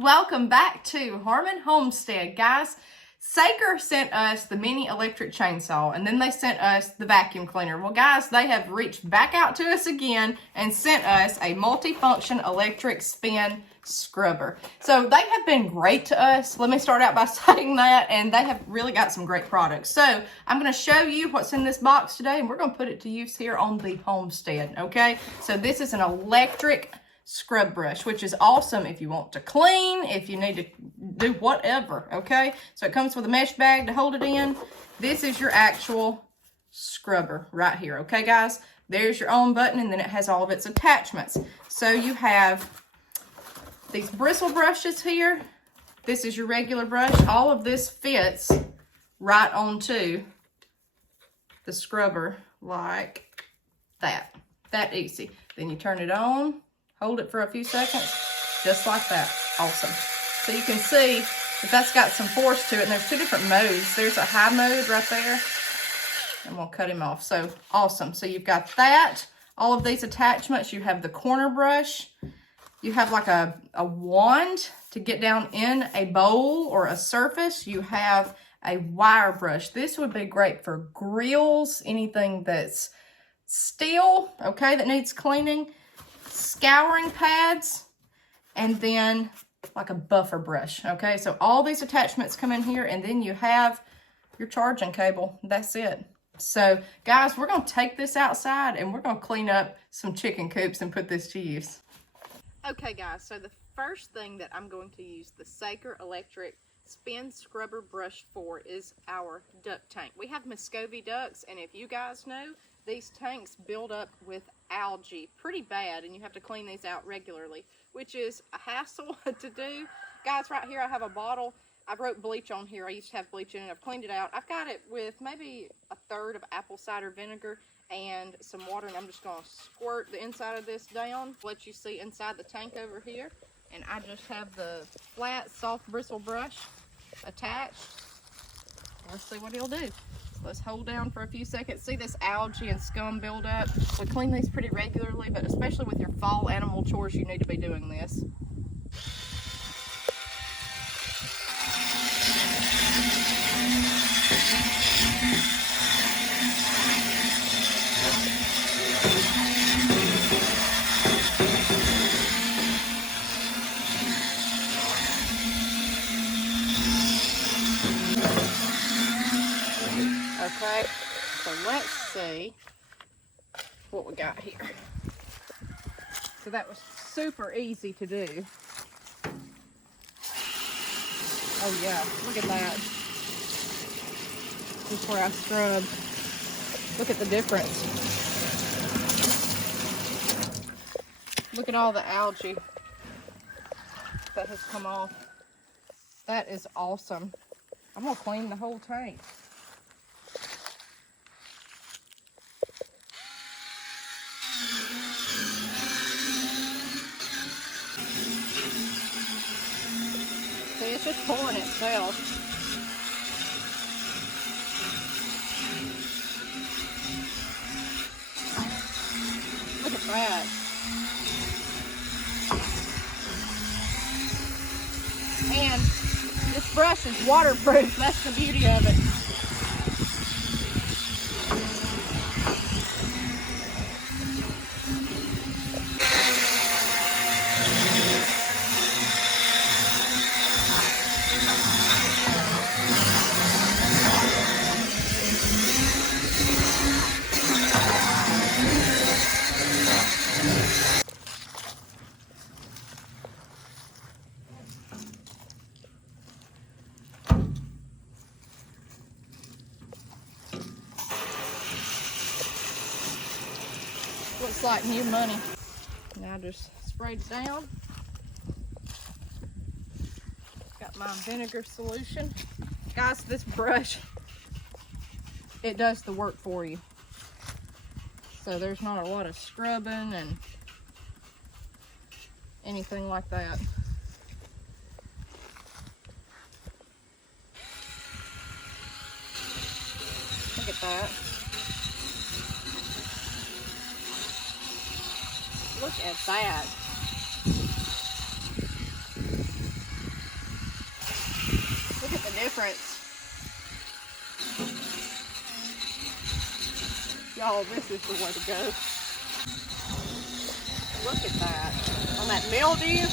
Welcome back to Homestead, guys. Saker sent us the mini electric chainsaw, and then they sent us the vacuum cleaner. Well, guys, they have reached back out to us again and sent us a multifunction electric spin scrubber. So they have been great to us. Let me start out by saying that, and they have really got some great products. So I'm going to show you what's in this box today, and we're going to put it to use here on the Homestead, okay? So this is an electric scrub brush, which is awesome if you want to clean, if you need to do whatever, okay? So it comes with a mesh bag to hold it in. This is your actual scrubber right here, okay, guys? There's your on button, and then it has all of its attachments. So you have these bristle brushes here. This is your regular brush. All of this fits right onto the scrubber like that. That easy. Then you turn it on. Hold it for a few seconds, just like that. Awesome. So you can see that that's got some force to it, and there's two different modes. There's a high mode right there, and we'll cut him off. So awesome. So you've got that, all of these attachments. You have the corner brush. You have like a wand to get down in a bowl or a surface. You have a wire brush. This would be great for grills, anything that's steel, okay, that needs cleaning. Scouring pads, and then like a buffer brush, okay? So all these attachments come in here, and then you have your charging cable. That's it. So guys, we're going to take this outside and we're going to clean up some chicken coops and put this to use. Okay guys, so the first thing that I'm going to use the Saker electric spin scrubber brush for is our duck tank. We have Muscovy ducks, and if you guys know, these tanks build up with algae pretty bad, and you have to clean these out regularly, which is a hassle to do. Guys, right here I have a bottle. I wrote bleach on here. I used to have bleach in it. I've cleaned it out. I've got it with maybe a third of apple cider vinegar and some water, and I'm just going to squirt the inside of this down, let you see inside the tank over here. And I just have the flat, soft bristle brush attached. Let's see what he'll do. Let's hold down for a few seconds. See this algae and scum build up? We clean these pretty regularly, but especially with your fall animal chores, you need to be doing this. Okay, so let's see what we got here. So that was super easy to do. Oh yeah, look at that. This is where I scrub. Look at the difference. Look at all the algae that has come off. That is awesome. I'm gonna clean the whole tank. See, it's just pulling itself. Look at that. And this brush is waterproof. That's the beauty of it. Looks like new money. Now just sprayed it down. Got my vinegar solution. Guys, this brush, it does the work for you. So there's not a lot of scrubbing and anything like that. Look at that. Look at that. secrets. Y'all, this is the way to go. Look at that. On that mildew.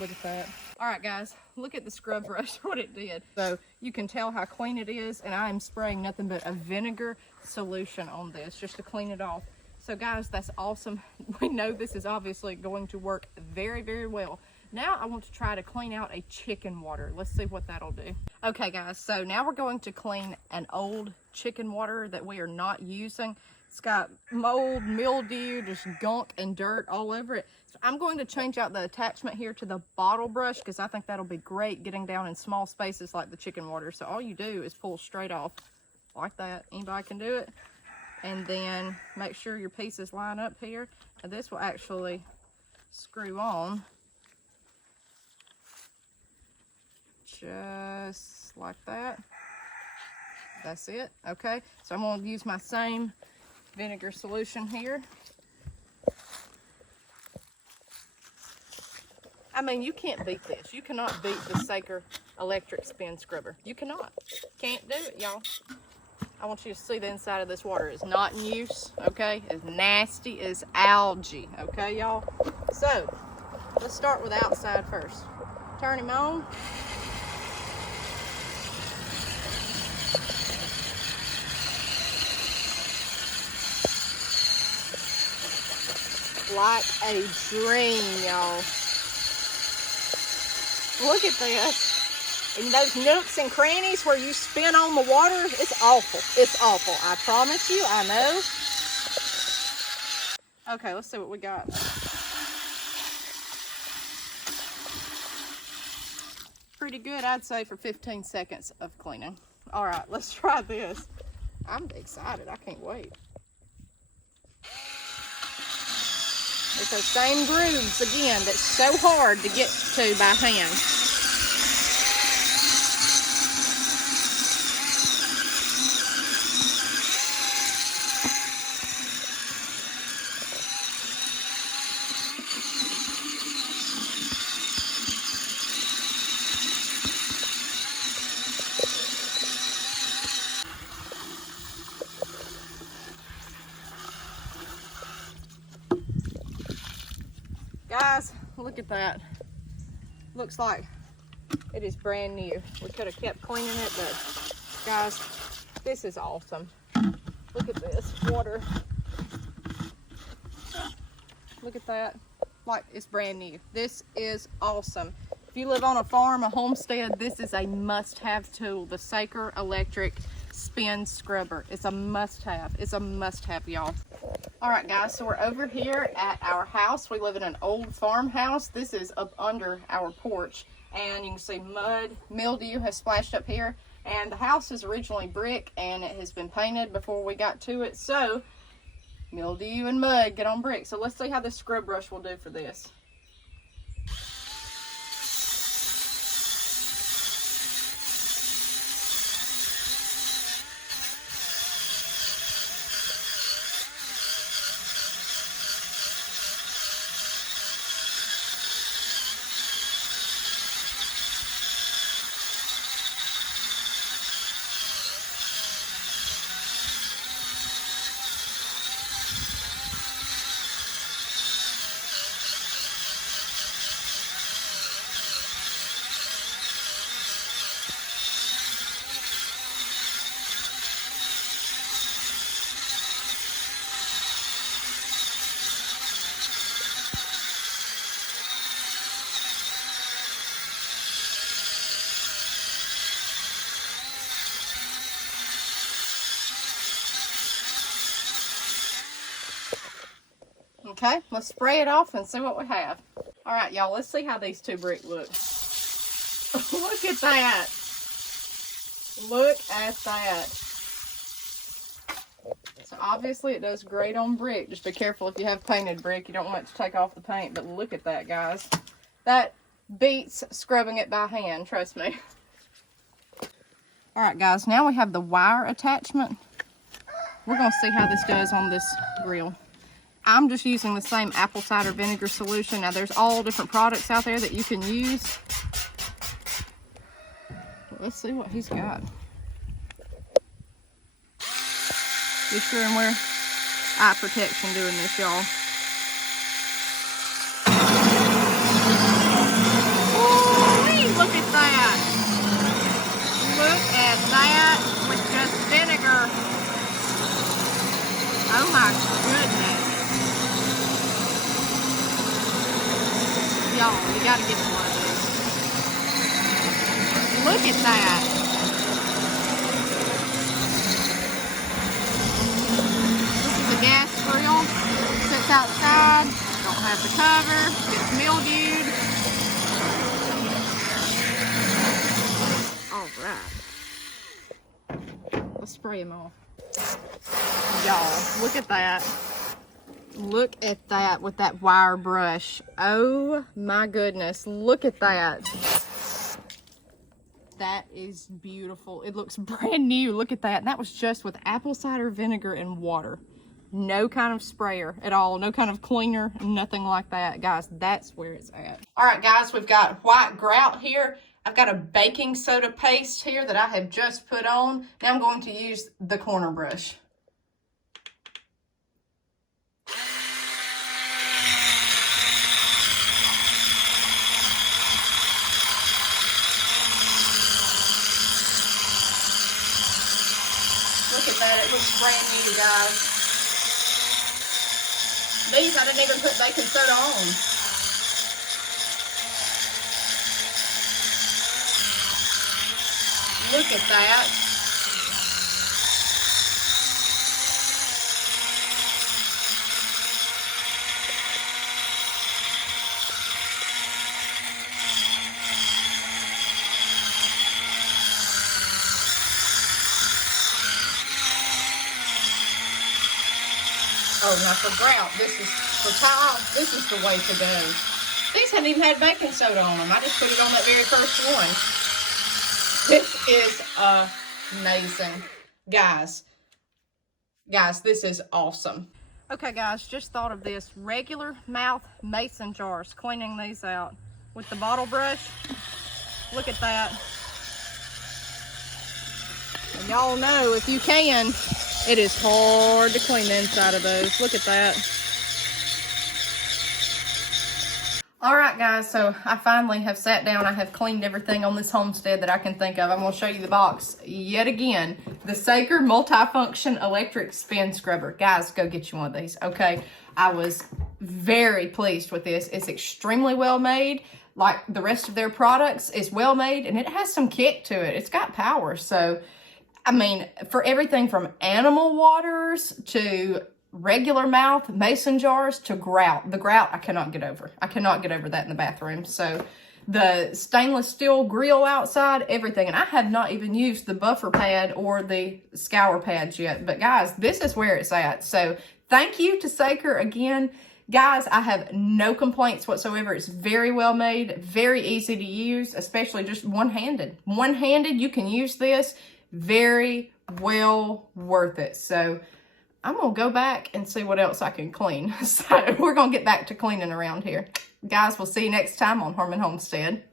Look at that. All right, guys, look at the scrub brush, what it did. So you can tell how clean it is, and I am spraying nothing but a vinegar solution on this just to clean it off. So guys, that's awesome. We know this is obviously going to work very, very well. Now I want to try to clean out a chicken water. Let's see what that'll do. Okay, guys, so now we're going to clean an old chicken water that we are not using. It's got mold, mildew, just gunk and dirt all over it. So I'm going to change out the attachment here to the bottle brush because I think that'll be great getting down in small spaces like the chicken water. So all you do is pull straight off like that. Anybody can do it. And then make sure your pieces line up here. And this will actually screw on just like that. That's it. Okay, so I'm going to use my same vinegar solution here. I mean, you can't beat this. You cannot beat the Saker electric spin scrubber. You cannot. Can't do it, y'all. I want you to see the inside of this water. It's not in use, okay? It's nasty as algae, okay, y'all? So, let's start with the outside first. Turn him on. Like a dream, y'all. Look at this. In those nooks and crannies where you spin on the water, it's awful. It's awful. I promise you, I know. Okay, let's see what we got. Pretty good, I'd say, for 15 seconds of cleaning. All right, let's try this. I'm excited. I can't wait. It's those same grooves, again, that's so hard to get to by hand. Guys, look at that. Looks like it is brand new. We could have kept cleaning it, but guys, this is awesome. Look at this water. Look at that. Like it's brand new. This is awesome. If you live on a farm, a homestead, this is a must-have tool. The Saker electric spin scrubber. It's a must-have. It's a must-have, y'all. All right, guys, so we're over here at our house. We live in an old farmhouse. This is up under our porch, and you can see mud, mildew has splashed up here, and the house is originally brick, and it has been painted before we got to it, so mildew and mud get on brick. So let's see how this scrub brush will do for this. Okay, let's spray it off and see what we have. All right, y'all, let's see how these two bricks look. Look at that. Look at that. So obviously it does great on brick. Just be careful if you have painted brick. You don't want it to take off the paint, but look at that, guys. That beats scrubbing it by hand, trust me. All right, guys, now we have the wire attachment. We're gonna see how this does on this grill. I'm just using the same apple cider vinegar solution. Now, there's all different products out there that you can use. Let's see what he's got. Be sure and wear eye protection doing this, y'all. Ooh, look at that. Look at that with just vinegar. Oh my goodness. Y'all, you gotta get one of these. Look at that. This is a gas grill. Sits outside. Don't have the cover. Gets mildewed. Alright. Let's spray them off. Y'all, look at that. Look at that with that wire brush. Oh my goodness. Look at that. That is beautiful. It looks brand new. Look at that. And that was just with apple cider vinegar and water. No kind of sprayer at all. No kind of cleaner. Nothing like that. Guys, that's where it's at. All right, guys. We've got white grout here. I've got a baking soda paste here that I have just put on. Now I'm going to use the corner brush. Look at that, it looks brand new, guys. These, I didn't even put baking soda on. Look at that. Oh, now for grout, this is for tile, this is the way to go. These haven't even had baking soda on them. I just put it on that very first one. This is amazing. Guys, this is awesome. Okay, guys, just thought of this. Regular mouth mason jars, cleaning these out with the bottle brush. Look at that. And y'all know, if you can, it is hard to clean the inside of those. Look at that. All right, guys, so I finally have sat down. I have cleaned everything on this Homestead that I can think of. I'm going to show you the box yet again. The Saker Multifunction Electric Spin Scrubber. Guys, go get you one of these, okay? I was very pleased with this. It's extremely well made. Like the rest of their products, it's well made, and it has some kick to it. It's got power, so I mean, for everything from animal waters to regular mouth mason jars to grout. The grout I cannot get over. I cannot get over that in the bathroom. So the stainless steel grill outside, everything. And I have not even used the buffer pad or the scour pads yet. But guys, this is where it's at. So thank you to Saker again. Guys, I have no complaints whatsoever. It's very well made, very easy to use, especially just one-handed. One-handed, you can use this. Very well worth it. So I'm going to go back and see what else I can clean. So we're going to get back to cleaning around here. Guys, we'll see you next time on Homestead.